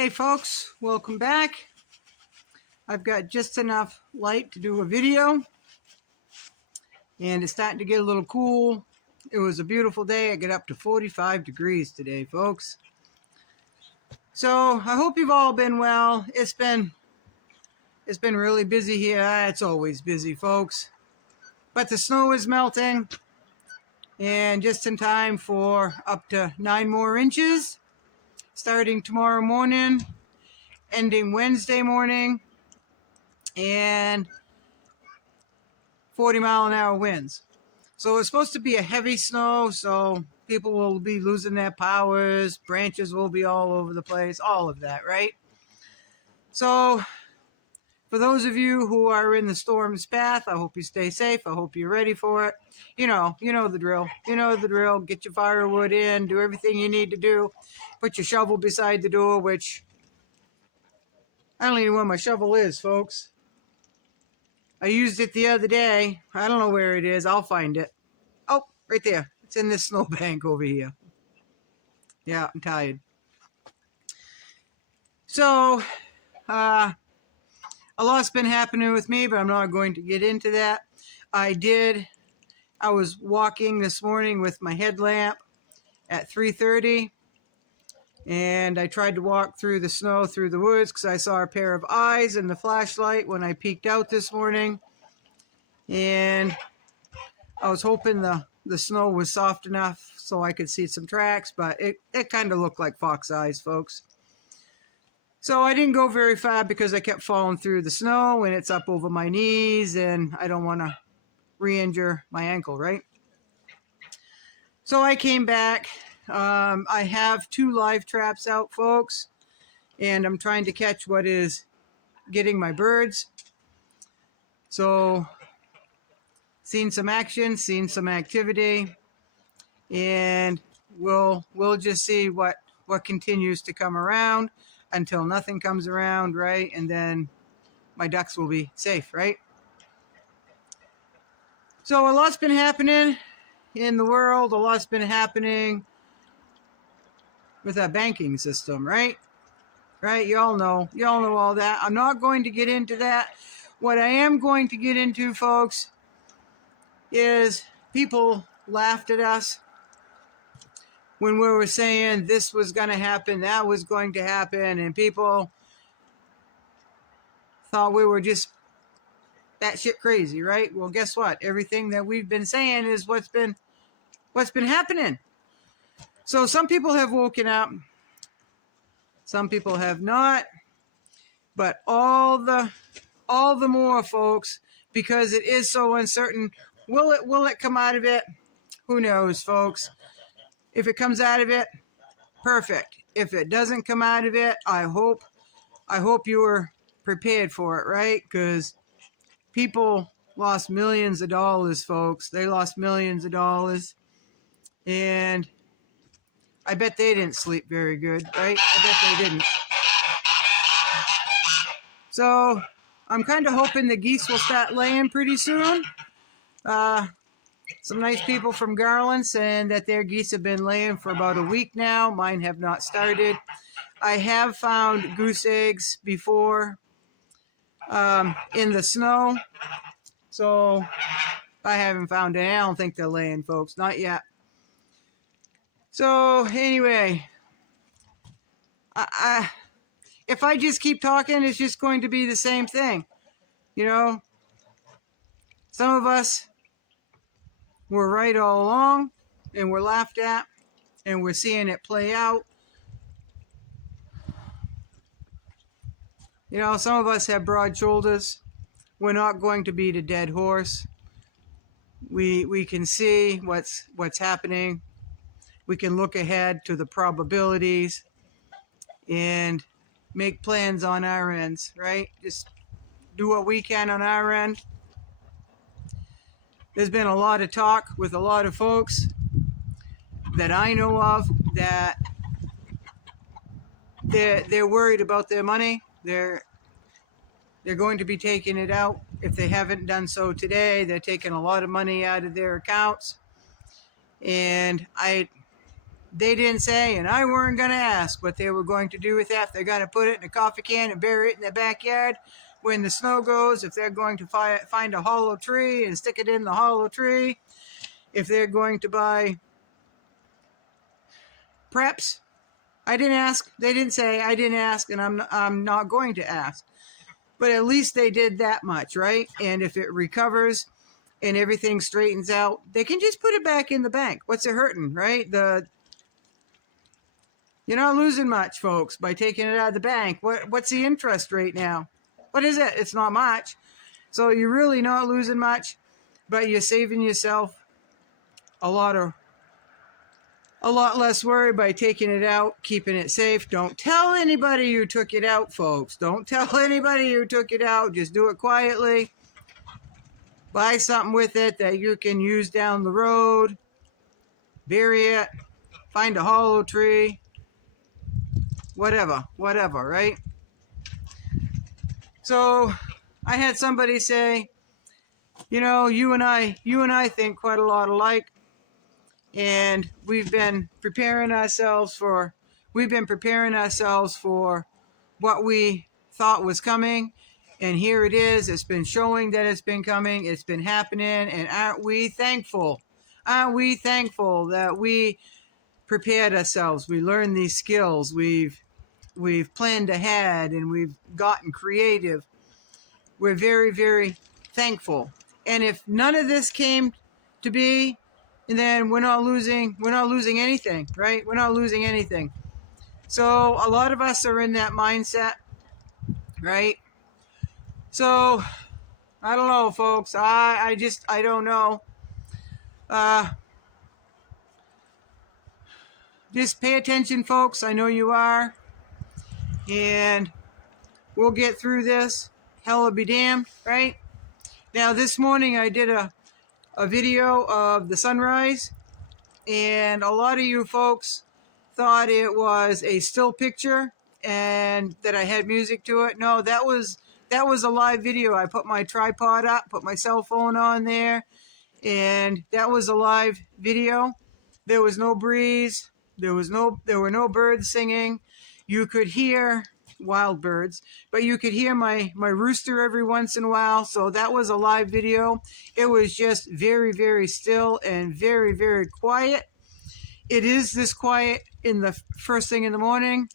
Hey folks, welcome back. I've got just enough light to do a video and it's starting to get a little cool. It was a beautiful day. I got up to 45 degrees today, folks. So I hope you've all been well. It's been really busy here. It's always busy, folks. But the snow is melting and just in time for up to 9 more inches starting tomorrow morning, ending Wednesday morning, and 40-mile-an-hour winds. So it's supposed to be a heavy snow, so people will be losing their powers, branches will be all over the place, all of that, right? So for those of you who are in the storm's path, I hope you stay safe. I hope you're ready for it. You know the drill. You know the drill. Get your firewood in, do everything you need to do. Put your shovel beside the door, which I don't even know where my shovel is, folks. I used it the other day. I don't know where it is. I'll find it. Oh, right there. It's in this snowbank over here. Yeah, I'm tired. So, a lot's been happening with me, but I'm not going to get into that. I was walking this morning with my headlamp at 3:30, and I tried to walk through the snow through the woods because I saw a pair of eyes in the flashlight when I peeked out this morning, and I was hoping the snow was soft enough so I could see some tracks, but it kind of looked like fox eyes, folks. So I didn't go very far because I kept falling through the snow and it's up over my knees and I don't want to re-injure my ankle, right? So I came back. I have 2 live traps out, folks, and I'm trying to catch what is getting my birds. So seen some action, seen some activity, and we'll just see what continues to come around until nothing comes around, right? And then my ducks will be safe, right? So a lot's been happening in the world. A lot's been happening with our banking system, right? Right? You all know all that. I'm not going to get into that. What I am going to get into, folks, is people laughed at us when we were saying this was going to happen, that was going to happen, and people thought we were just batshit crazy, right? Well, guess what? Everything that we've been saying is what's been happening. So some people have woken up, some people have not, but all the more, folks, because it is so uncertain. Will it come out of it? Who knows, folks? If it comes out of it, perfect. If it doesn't come out of it, I hope you were prepared for it, right? Because people lost millions of dollars, folks. They lost millions of dollars. And I bet they didn't sleep very good, right? I bet they didn't. So I'm kind of hoping the geese will start laying pretty soon. Some nice people from Garland saying that their geese have been laying for about a week now. Mine have not started. I have found goose eggs before in the snow. So I haven't found any. I don't think they're laying, folks. Not yet. So anyway, if I just keep talking, it's just going to be the same thing. You know, some of us were right all along and we're laughed at and we're seeing it play out. You know, some of us have broad shoulders. We're not going to beat a dead horse. We can see what's happening. We can look ahead to the probabilities and make plans on our ends, right? Just do what we can on our end. There's been a lot of talk with a lot of folks that I know of that they're worried about their money. They're going to be taking it out. If they haven't done so today, they're taking a lot of money out of their accounts. And they didn't say, and I weren't going to ask what they were going to do with that. If they're going to put it in a coffee can and bury it in their backyard when the snow goes, if they're going to find a hollow tree and stick it in the hollow tree, if they're going to buy preps. I didn't ask. They didn't say. I didn't ask, and I'm not going to ask. But at least they did that much, right? And if it recovers and everything straightens out, they can just put it back in the bank. What's it hurting, right? You're not losing much, folks, by taking it out of the bank. What's the interest rate now? What is it? It's not much. So you're really not losing much, but you're saving yourself a lot less worry by taking it out, keeping it safe. Don't tell anybody you took it out, folks. Don't tell anybody you took it out. Just do it quietly. Buy something with it that you can use down the road. Bury it. Find a hollow tree. Whatever, right? So I had somebody say, you know, you and I think quite a lot alike. And we've been preparing ourselves for what we thought was coming, and here it is. It's been showing that it's been coming, it's been happening, and aren't we thankful that we prepared ourselves, we learned these skills, we've planned ahead, and we've gotten creative. We're very, very thankful. And if none of this came to be, and then we're not losing anything, right? We're not losing anything. So a lot of us are in that mindset, right? So I don't know, folks. I don't know. Just pay attention, folks. I know you are. And we'll get through this. Hell be damned, right? Now, this morning I did a video of the sunrise, and a lot of you folks thought it was a still picture and that I had music to it. No, that was a live video. I put my tripod up, put my cell phone on there, and that was a live video. There was no breeze. There were no birds singing. You could hear wild birds, but you could hear my rooster every once in a while. So that was a live video. It was just very, very still and very, very quiet. It is this quiet in the first thing in the morning.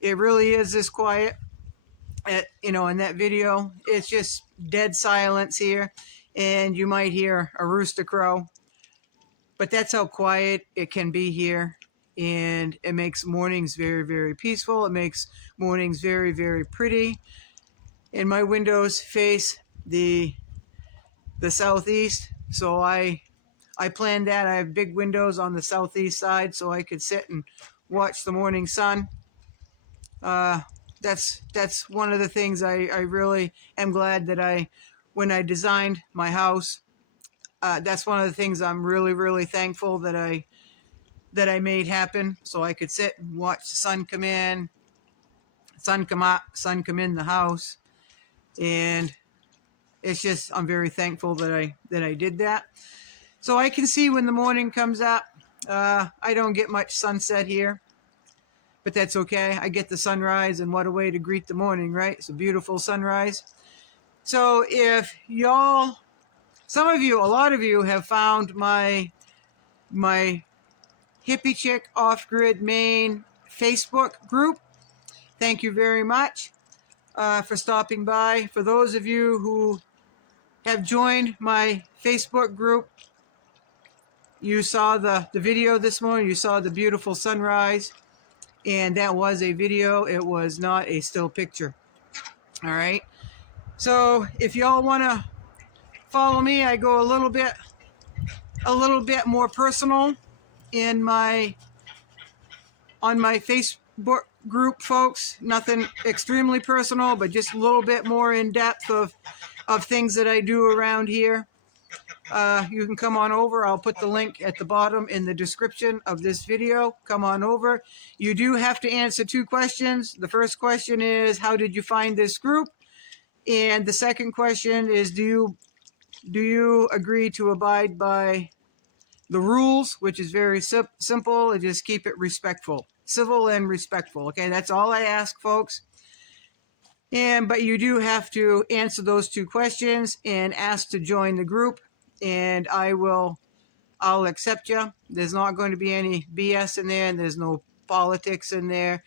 It really is this quiet. In that video, it's just dead silence here, and you might hear a rooster crow, but that's how quiet it can be here. And it makes mornings very, very peaceful. It makes mornings very, very pretty. And my windows face the southeast, so I planned that. I have big windows on the southeast side, so I could sit and watch the morning sun. That's one of the things I really am glad that when I designed my house, that's one of the things I'm really, really thankful that I made happen, so I could sit and watch the sun come in, sun come up, sun come in the house. And it's just, I'm very thankful that I did that. So I can see when the morning comes up. I don't get much sunset here, but that's okay. I get the sunrise, and what a way to greet the morning, right? It's a beautiful sunrise. So if a lot of you have found my Hippie Chick Off-Grid Maine Facebook group. Thank you very much for stopping by. For those of you who have joined my Facebook group, you saw the video this morning. You saw the beautiful sunrise, and that was a video. It was not a still picture. All right. So if y'all want to follow me, I go a little bit more personal on my Facebook group, folks. Nothing extremely personal, but just a little bit more in depth of things that I do around here. You can come on over. I'll put the link at the bottom in the description of this video. Come on over. You do have to answer 2 questions. The first question is, how did you find this group? And the second question is, do you agree to abide by the rules, which is very simple, and just keep it respectful, civil and respectful. Okay, that's all I ask, folks. But you do have to answer those 2 questions and ask to join the group, and I'll accept you. There's not going to be any BS in there, and there's no politics in there.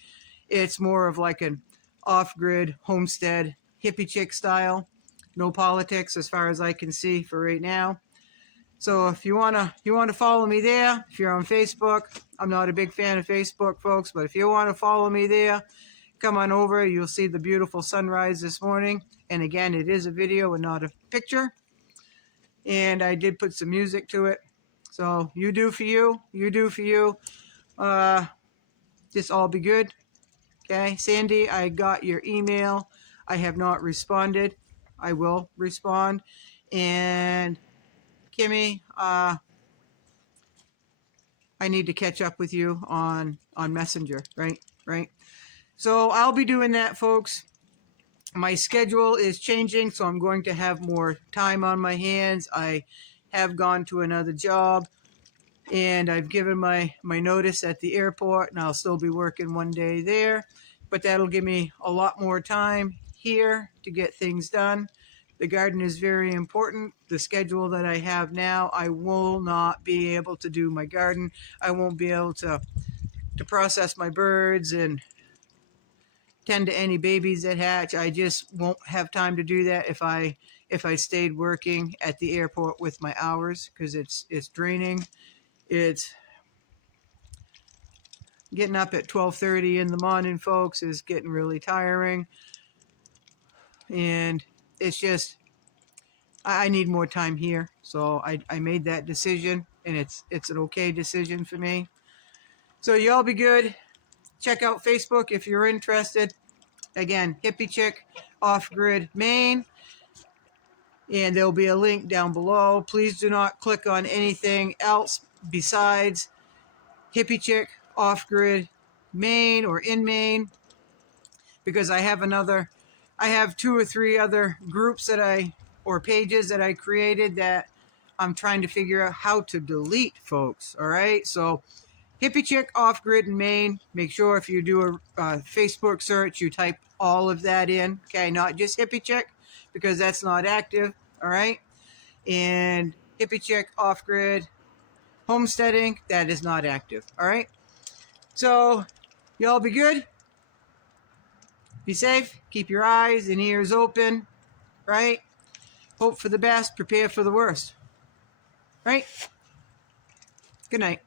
It's more of like an off-grid homestead hippie chick style. No politics as far as I can see for right now. So if you wanna follow me there, if you're on Facebook, I'm not a big fan of Facebook, folks, but if you want to follow me there, come on over. You'll see the beautiful sunrise this morning. And again, it is a video and not a picture. And I did put some music to it. So you do for you. You do for you. Just all be good. Okay, Sandy, I got your email. I have not responded. I will respond. And Kimmy, I need to catch up with you on Messenger, right? So I'll be doing that, folks. My schedule is changing, so I'm going to have more time on my hands. I have gone to another job, and I've given my notice at the airport, and I'll still be working 1 day there. But that'll give me a lot more time here to get things done. The garden is very important. The schedule that I have now, I will not be able to do my garden. I won't be able to process my birds and tend to any babies that hatch. I just won't have time to do that if I stayed working at the airport with my hours, because it's draining. It's getting up at 12:30 in the morning, folks, is getting really tiring. And it's just, I need more time here. So I made that decision, and it's an okay decision for me. So y'all be good. Check out Facebook if you're interested. Again, Hippie Chick Off-Grid Maine. And there'll be a link down below. Please do not click on anything else besides Hippie Chick Off-Grid Maine or in Maine, because I have 2 or 3 other groups or pages that I created that I'm trying to figure out how to delete, folks. All right, so Hippie Chick Off-Grid in Maine. Make sure if you do a Facebook search, you type all of that in. Okay, not just Hippie Chick, because that's not active. All right, and Hippie Chick Off-Grid Homesteading, that is not active. All right, so y'all be good. Be safe. Keep your eyes and ears open. Right. Hope for the best. Prepare for the worst. Right. Good night.